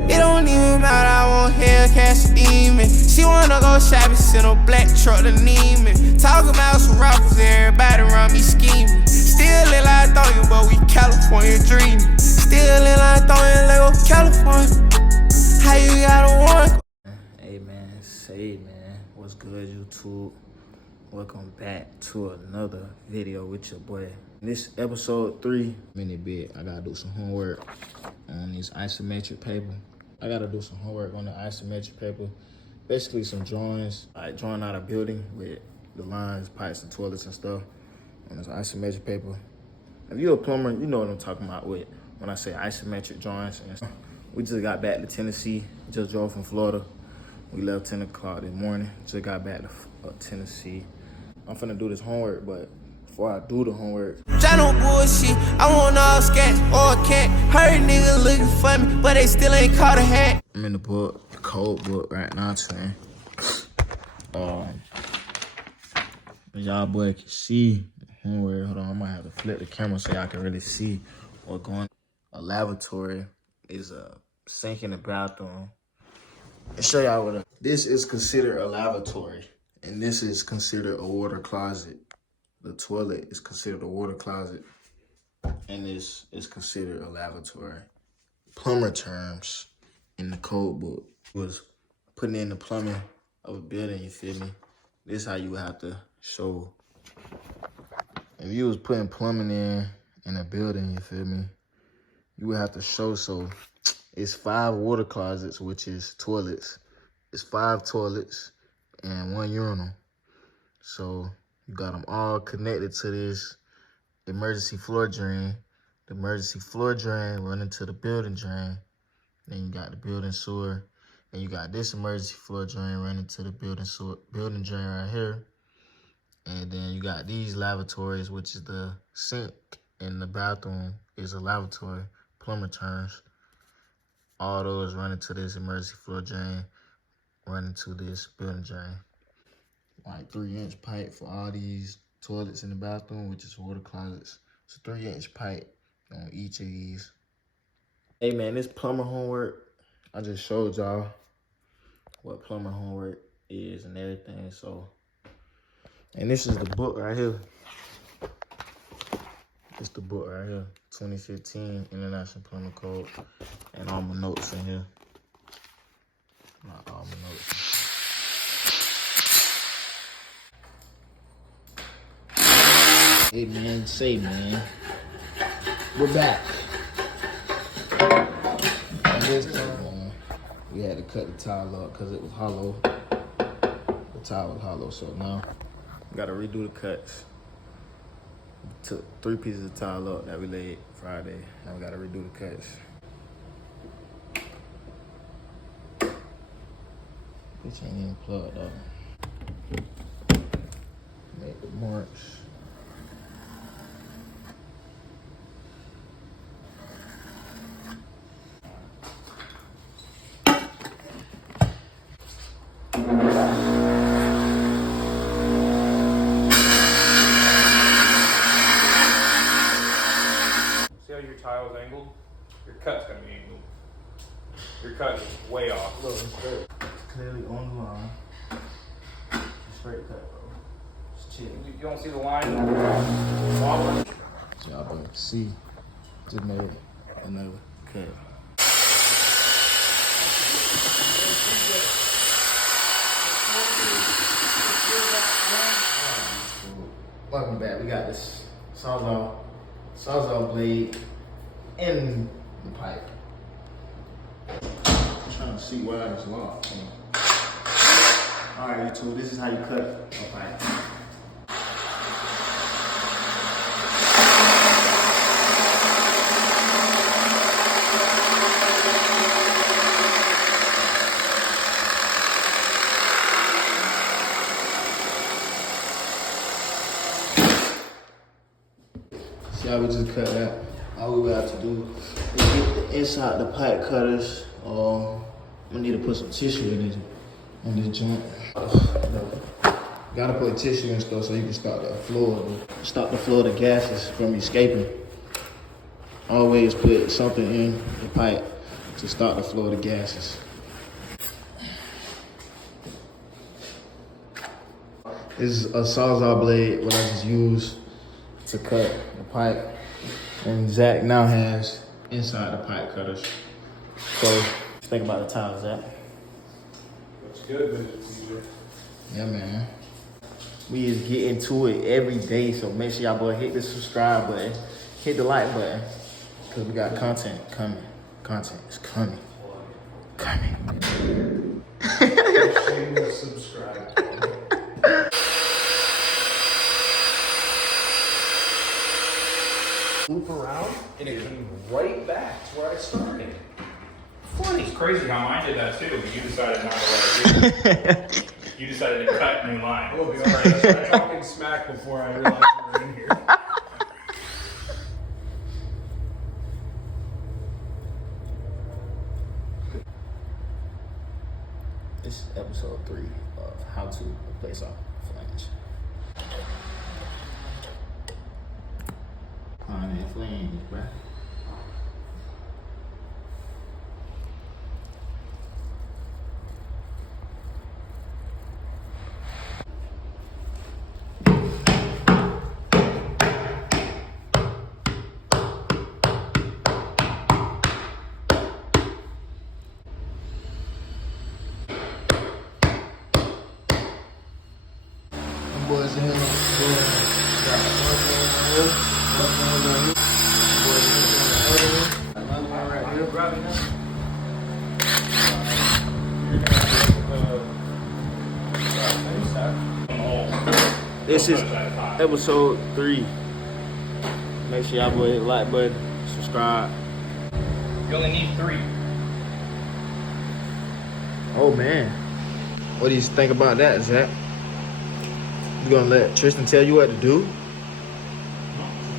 It don't even matter, I want Hellcats a demon. She wanna go shopping, send a black truck to Neiman. Talking about some rappers, everybody around me scheming. Still in like throwing, but we California dreaming. Still in like throwing, Lego California. How you got a one? Hey man, say man, what's good YouTube? Welcome back to another video with your boy. This episode 3 minute bit. I gotta do some homework on this isometric paper. I gotta do some homework on the isometric paper. Basically some drawings, like drawing out a building with the lines, pipes, and toilets and stuff on this isometric paper. If you're a plumber, you know what I'm talking about with when I say isometric drawings. And we just got back to Tennessee. Just drove from Florida. We left 10 o'clock this morning. Just got back to Tennessee. I'm finna do this homework, but before I do the homework, Try no bullshit, I want all sketch or a cat. Heard niggas looking for me, but they still ain't caught a hat. I'm in the book, the code book right now, twin. Y'all boy can see the homework. Hold on, I might have to flip the camera so y'all can really see what's going on. A lavatory is a sink in the bathroom. I'll show y'all what this is considered a lavatory, and this is considered a water closet. The toilet is considered a water closet, and this is considered a lavatory. Plumber terms in the code book was putting in the plumbing of a building, you feel me? This is how you would have to show. If you was putting plumbing in a building, you feel me? You would have to show, so it's 5 water closets, which is toilets. It's 5 toilets and 1 urinal. So you got them all connected to this emergency floor drain. The emergency floor drain running to the building drain. Then you got the building sewer. And you got this emergency floor drain running to the building drain right here. And then you got these lavatories, which is the sink in the bathroom is a lavatory, plumber terms. All those running to this emergency floor drain, running to this building drain. Like 3-inch pipe for all these toilets in the bathroom, which is water closets. It's a 3-inch pipe on each of these. Hey man, this plumber homework, I just showed y'all what plumber homework is and everything. So, and this is the book right here. It's the book right here, 2015 International Plumbing Code, and all my notes in here. Not all my notes. Hey man, say man, we're back. And this time, we had to cut the tile up because it was hollow. The tile was hollow, so now we gotta redo the cuts. Took 3 pieces of tile up that we laid Friday. Now we gotta redo the cuts. Bitch ain't even plugged up. Make the marks. Your tile's angled, your cut's gonna be angled. Your cut is way off. Look, it's straight. Clearly on the line. It's straight cut, bro. It's chill. You don't see the line? So y'all better see. Just made another cut. Welcome back. We got this sawzall blade in the pipe. I'm trying to see why it's locked. Alright, YouTube, this is how you cut a pipe. See how we just cut that? All we would have to do is get the inside the pipe cutters. I'm gonna need to put some tissue in this joint. Gotta put tissue and stuff so you can stop the flow of the gases from escaping. Always put something in the pipe to start the flow of the gases. This is a Sawzall blade, what I just used to cut the pipe. And Zach now has inside the pipe cutters. So, think about the tile, Zach. Looks good, but it's easier. Yeah, man. We is getting to it every day, so make sure y'all boy hit the subscribe button, hit the like button, because we got content coming. Content is coming. Coming. Shameless subscribe. Loop around, and it came right back to where I started. Funny. It's crazy how mine did that too, but you decided not to let it do. You decided to cut new line. We'll be alright. I started talking smack before I realized we were in here. This is episode 3 of how to replace our flange. Flange, bruh. Boys in here, This is episode 3. Make sure y'all boy hit the like button, subscribe. You only need 3. Oh man, what do you think about that, Zach? You gonna let Tristan tell you what to do?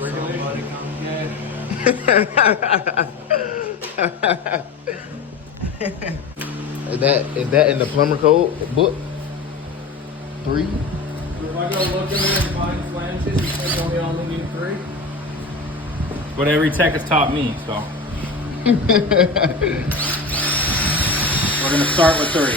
Somebody come get Is that in the plumber code book? 3? If I go look in there and find flanges, you think we only need 3? What every tech has taught me, so. We're gonna start with 3.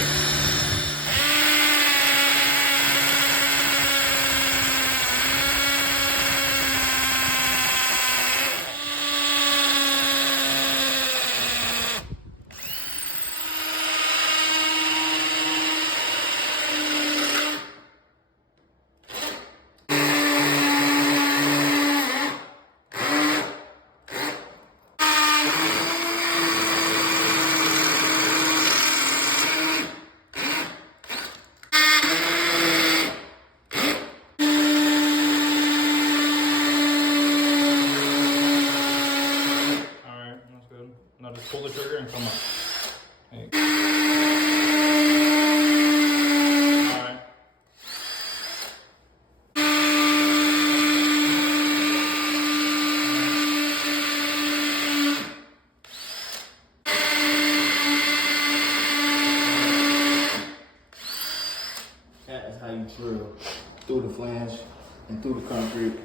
Now just pull the trigger and come up. Hey. Alright. That is how you drill through the flange and through the concrete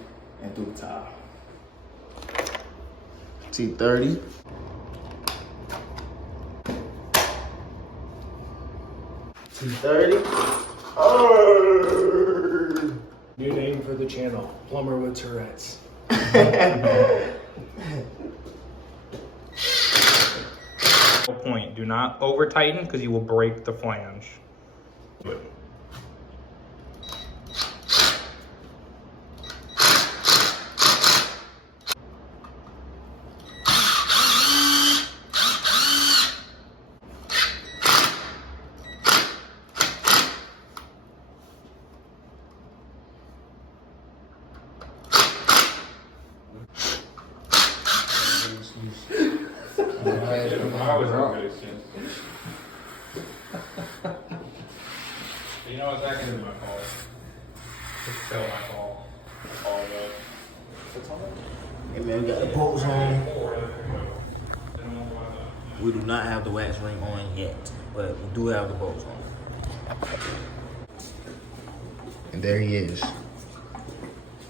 and through the tile. T30. T30. Oh! New name for the channel, Plumber with Tourette's. Point. Do not over tighten because you will break the flange. Do it. I was not good exchange. You know what's that gonna be my fault? Just tell my fault. All of it. Hey man, we got the bolts on. We do not have the wax ring on yet, but we do have the bolts on. And there he is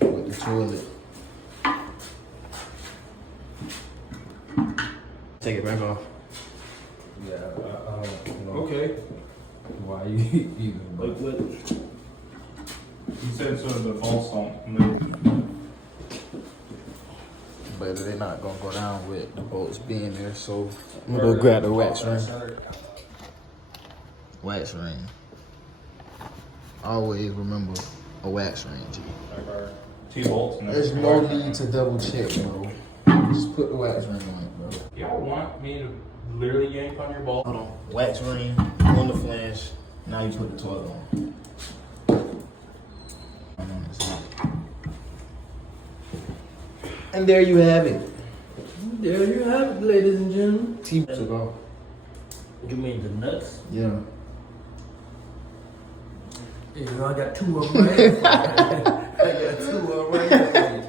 with the toilet. Take it back off. Yeah, I don't know Okay. why you even. Like what? You said so the bolts don't move. But they're not gonna go down with the bolts being there, so I'm gonna go grab the wax ring. Wax ring. Always remember a wax ring, G. Like our T-bolts. And There's no need to double check, bro. Just put the wax ring on it, bro. Y'all want me to literally yank on your bolt? Hold on. Wax ring on the flange. Now you put the toilet on. And there you have it. There you have it, ladies and gentlemen. T-ball. You mean the nuts? Yeah. You know, I got 2 of them right here. I got 2 of them right here.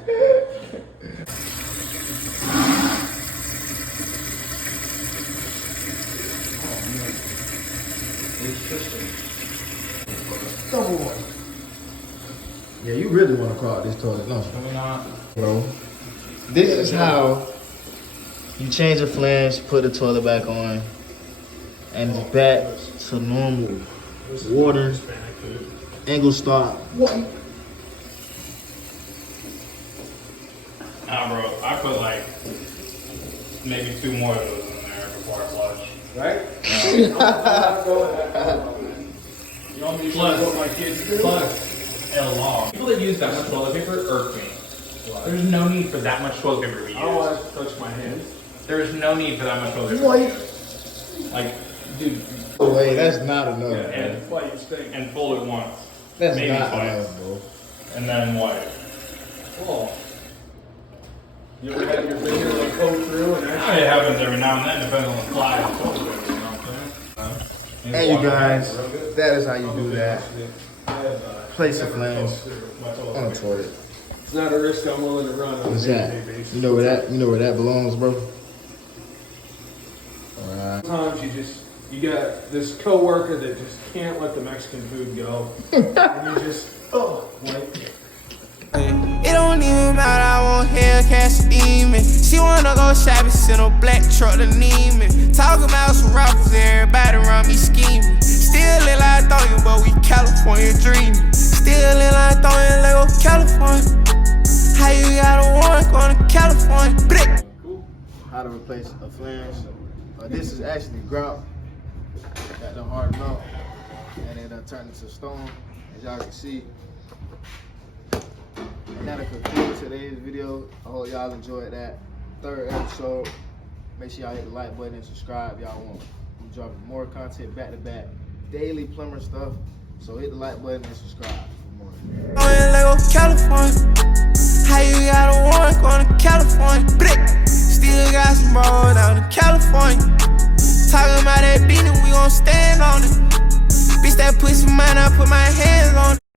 Double one. Yeah, you really want to clog this toilet, don't you? Can we not? Bro, this is how you change the flange, put the toilet back on, and it's back to normal. Water, angle stop. Nah, bro. I put like maybe 2 more of those in there before I flush. Right? I'm not going that far. You want me to show you what my kids do? Plus, a log. People that use that much toilet paper irk me. There's no need for that much toilet paper to be I don't want used. to touch my hands. There is no need for that much toilet paper. Like, dude, Oh, wait, that's not enough. and That's why you stink. and fold it once, That's maybe not twice, enough, bro. and then what? Oh. You ever had your finger like go through and actually? It happens every now and then, depending on the fly of toilet paper. You know what I'm saying? Hey, you guys, that is how you do that. Place a flange on a toilet. It's not a risk I'm willing to run on What's a that? day-to-day basis. You know where that belongs, bro? Alright. Sometimes you got this coworker that just can't let the Mexican food go, and you just like. It don't even matter, I won't hear cash demon. She wanna go shopping, send a black truck to Neiman. Talking about some rappers, everybody around me scheming. Still in like throwing, but we California dreaming. Still in like throwing, Lego California. How you got a warrant going to California? How to replace a flange. This is actually grout. Got the hard melt, and it turned into stone, as y'all can see. And that'll conclude today's video. I hope y'all enjoyed that 3rd episode. Make sure y'all hit the like button and subscribe. Y'all want I'm dropping more content back to back, daily plumber stuff. So hit the like button and subscribe for more. Lego California. How you got a warrant going to California? Still got some ball down in California. Talking about that beanie, we gon' stand on it. Bitch, that pussy mine, I put my hands on it.